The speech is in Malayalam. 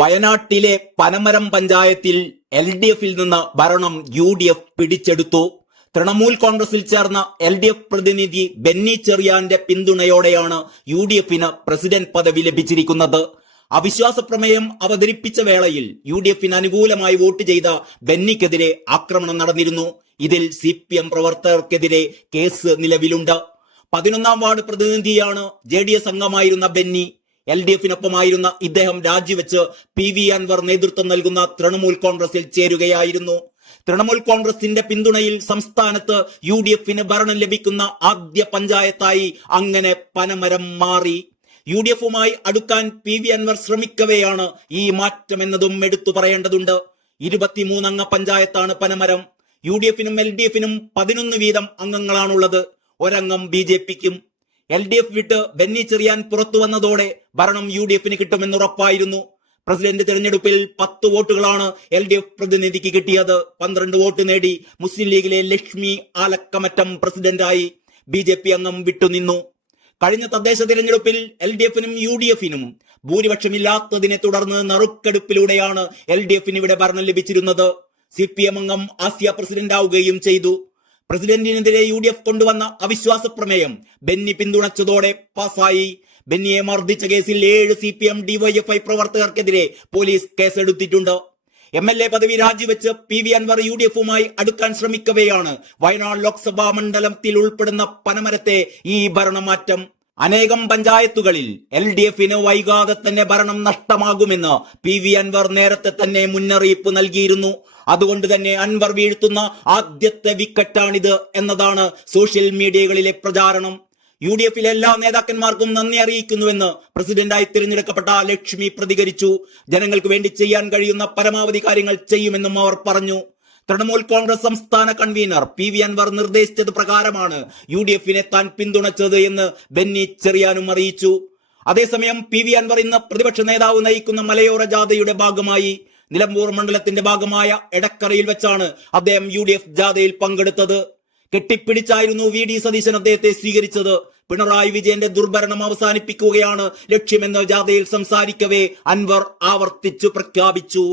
വയനാട്ടിലെ പനമരം പഞ്ചായത്തിൽ LDF-ൽ നിന്ന് ഭരണം UDF പിടിച്ചെടുത്തു. തൃണമൂൽ കോൺഗ്രസിൽ ചേർന്ന LDF പ്രതിനിധി ബെന്നി ചെറിയാന്റെ പിന്തുണയോടെയാണ് UDF-ന് പ്രസിഡന്റ് പദവി ലഭിച്ചിരിക്കുന്നത്. അവിശ്വാസ പ്രമേയം അവതരിപ്പിച്ച വേളയിൽ UDF-ന് അനുകൂലമായി വോട്ട് ചെയ്ത ബെന്നിക്കെതിരെ ആക്രമണം നടന്നിരുന്നു. ഇതിൽ CPM പ്രവർത്തകർക്കെതിരെ കേസ് നിലവിലുണ്ട്. 11ാം വാർഡ് പ്രതിനിധിയാണ് JDS അംഗമായിരുന്ന ബെന്നി. LDF-നൊപ്പമായിരുന്ന ഇദ്ദേഹം രാജിവെച്ച് PV അൻവർ നേതൃത്വം നൽകുന്ന തൃണമൂൽ കോൺഗ്രസിൽ ചേരുകയായിരുന്നു. തൃണമൂൽ കോൺഗ്രസിന്റെ പിന്തുണയിൽ സംസ്ഥാനത്ത് UDF-ന് ഭരണം ലഭിക്കുന്ന ആദ്യ പഞ്ചായത്തായി അങ്ങനെ പനമരം മാറി. UDF-മായി അടുക്കാൻ PV അൻവർ ശ്രമിക്കവെയാണ് ഈ മാറ്റമെന്നതും എടുത്തു പറയേണ്ടതുണ്ട്. 23 അംഗ പഞ്ചായത്താണ് പനമരം. UDF-നും LDF-നും 11 വീതം അംഗങ്ങളാണുള്ളത്. ഒരംഗം BJP-ക്കും. LDF വിട്ട് ബെന്നി ചെറിയാൻ പുറത്തു വന്നതോടെ ഭരണം UDF-ന് കിട്ടുമെന്നുറപ്പായിരുന്നു. പ്രസിഡന്റ് തിരഞ്ഞെടുപ്പിൽ 10 വോട്ടുകളാണ് LDF പ്രതിനിധിക്ക് കിട്ടിയത്. 12 വോട്ട് നേടി മുസ്ലിം ലീഗിലെ ലക്ഷ്മി ആലക്കമറ്റം പ്രസിഡന്റായി. BJP അംഗം വിട്ടുനിന്നു. കഴിഞ്ഞ തദ്ദേശ തിരഞ്ഞെടുപ്പിൽ LDF-നും UDF-നും ഭൂരിപക്ഷമില്ലാത്തതിനെ തുടർന്ന് നറുക്കെടുപ്പിലൂടെയാണ് LDF-ന് ഇവിടെ ഭരണം ലഭിച്ചിരുന്നത്. CPM അംഗം ആസിയ പ്രസിഡന്റാവുകയും ചെയ്തു. പ്രസിഡന്റിനെതിരെ UDF കൊണ്ടുവന്ന അവിശ്വാസ പ്രമേയം ബെന്നി പിന്തുണച്ചതോടെ പാസായി. ബെന്നിയെ മർദ്ദിച്ച കേസിൽ 7 CPM DYFI പ്രവർത്തകർക്കെതിരെ പോലീസ് കേസെടുത്തിട്ടുണ്ട്. MLA പദവി രാജിവെച്ച് PV അൻവർ UDF-മായി അടുക്കാൻ ശ്രമിക്കവെയാണ് വയനാട് ലോക്സഭാ മണ്ഡലത്തിൽ ഉൾപ്പെടുന്ന പനമരത്തെ ഈ ഭരണമാറ്റം. അനേകം പഞ്ചായത്തുകളിൽ LDF-ന് വൈകാതെ തന്നെ ഭരണം നഷ്ടമാകുമെന്ന് PV അൻവർ നേരത്തെ തന്നെ മുന്നറിയിപ്പ് നൽകിയിരുന്നു. അതുകൊണ്ട് തന്നെ അൻവർ വീഴ്ത്തുന്ന ആദ്യത്തെ വിക്കറ്റാണിത് എന്നതാണ് സോഷ്യൽ മീഡിയകളിലെ പ്രചാരണം. UDF-ലെ എല്ലാ നേതാക്കന്മാർക്കും നന്ദി അറിയിക്കുന്നുവെന്ന് പ്രസിഡന്റായി തിരഞ്ഞെടുക്കപ്പെട്ട ലക്ഷ്മി പ്രതികരിച്ചു. ജനങ്ങൾക്ക് വേണ്ടി ചെയ്യാൻ കഴിയുന്ന പരമാവധി കാര്യങ്ങൾ ചെയ്യുമെന്നും അവർ പറഞ്ഞു. തൃണമൂൽ കോൺഗ്രസ് സംസ്ഥാന കൺവീനർ PV അൻവർ നിർദ്ദേശിച്ചത് പ്രകാരമാണ് UDF-നെ താൻ പിന്തുണച്ചത് എന്ന് ബെന്നി ചെറിയാനും അറിയിച്ചു. അതേസമയം PV അൻവർ ഇന്ന് പ്രതിപക്ഷ നേതാവ് നയിക്കുന്ന മലയോര ജാഥയുടെ ഭാഗമായി നിലമ്പൂർ മണ്ഡലത്തിന്റെ ഭാഗമായ എടക്കരയിൽ വെച്ചാണ് അദ്ദേഹം UDF ജാഥയിൽ പങ്കെടുത്തത്. കെട്ടിപ്പിടിച്ചായിരുന്നു VD സതീശൻ അദ്ദേഹത്തെ സ്വീകരിച്ചത്. പിണറായി വിജയന്റെ ദുർഭരണം അവസാനിപ്പിക്കുകയാണ് ലക്ഷ്യമെന്ന് ജാഥയിൽ സംസാരിക്കവേ അൻവർ ആവർത്തിച്ചു പ്രഖ്യാപിച്ചു.